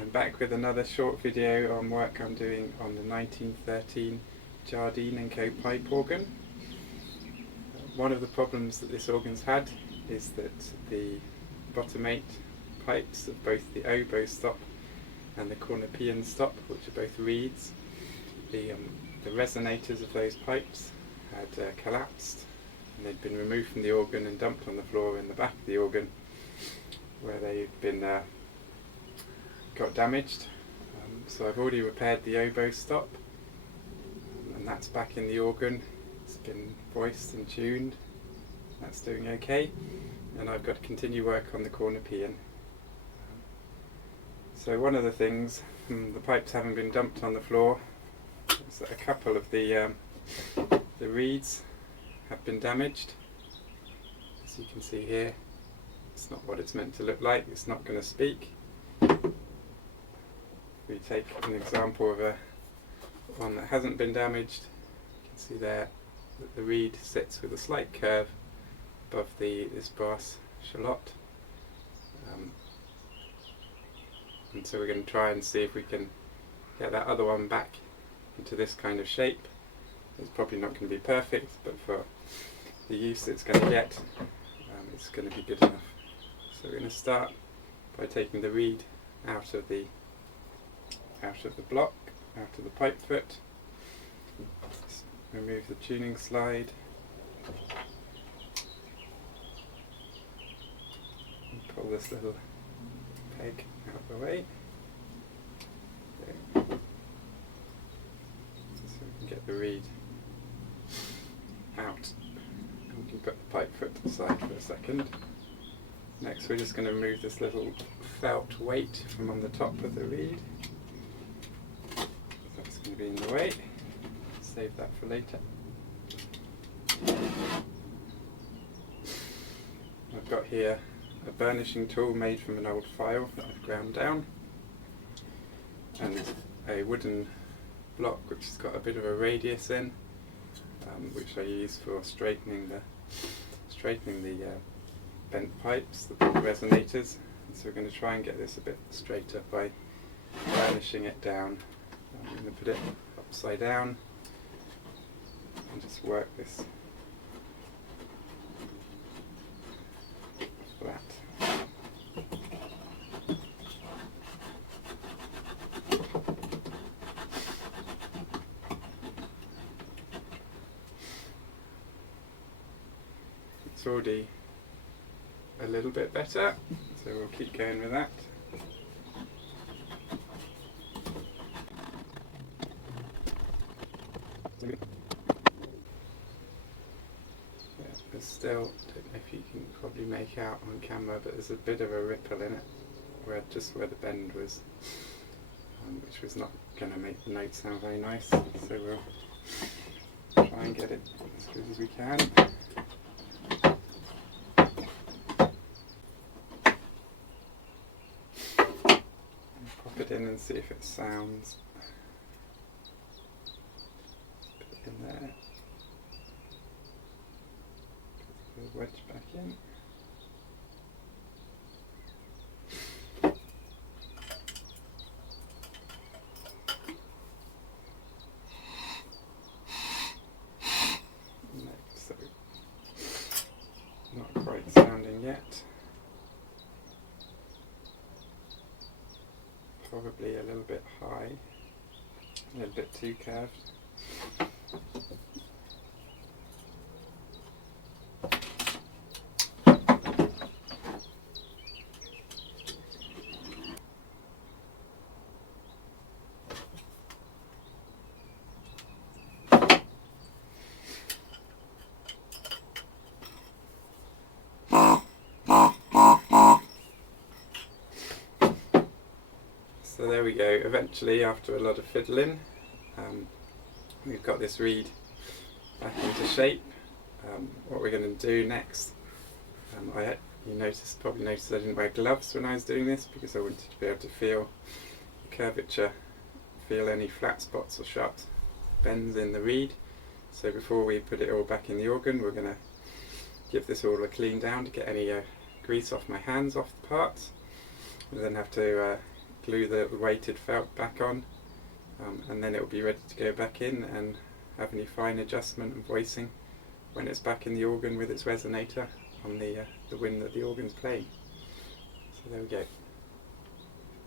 I'm back with another short video on work I'm doing on the 1913 Jardine Co pipe organ. One of the problems that this organ's had is that the bottom 8 pipes of both the oboe stop and the Cornopean stop, which are both reeds, the resonators of those pipes had collapsed, and they'd been removed from the organ and dumped on the floor in the back of the organ, where they'd been got damaged. So I've already repaired the oboe stop, and that's back in the organ. It's been voiced and tuned. That's doing okay, and I've got to continue work on the Cornopean. So one of the things, the pipes having been dumped on the floor, is that a couple of the reeds have been damaged. As you can see here, it's not what it's meant to look like. It's not going to speak. We take an example of one that hasn't been damaged. You can see there that the reed sits with a slight curve above this brass shallot. And so we're going to try and see if we can get that other one back into this kind of shape. It's probably not going to be perfect, but for the use it's going to get, it's going to be good enough. So we're going to start by taking the reed out of the block, out of the pipe foot. Just remove the tuning slide and pull this little peg out of the way. Okay. So we can get the reed out, and we can put the pipe foot to the side for a second. Next we're just going to remove this little felt weight from on the top of the reed. That's going to be in the way. Save that for later. I've got here a burnishing tool made from an old file that I've ground down, and a wooden block which has got a bit of a radius in, which I use for straightening the bent pipes, the resonators. And so we're going to try and get this a bit straighter by burnishing it down. I'm going to put it upside down and just work this flat. It's already a little bit better, so we'll keep going with that. There's still, I don't know if you can probably make out on camera, but there's a bit of a ripple in it, just where the bend was, which was not going to make the note sound very nice. So we'll try and get it as good as we can. Pop it in and see if it sounds. Put it in there. Put the wedge back in. No, so not quite sounding yet. Probably a little bit high, a little bit too curved. So there we go. Eventually, after a lot of fiddling, we've got this reed back into shape. What we're going to do next, you probably noticed I didn't wear gloves when I was doing this, because I wanted to be able to feel the curvature, feel any flat spots or sharp bends in the reed. So before we put it all back in the organ, we're going to give this all a clean down to get any grease off my hands, off the parts. We'll then have to glue the weighted felt back on, and then it will be ready to go back in and have any fine adjustment and voicing when it's back in the organ with its resonator on the wind that the organ's playing. So there we go.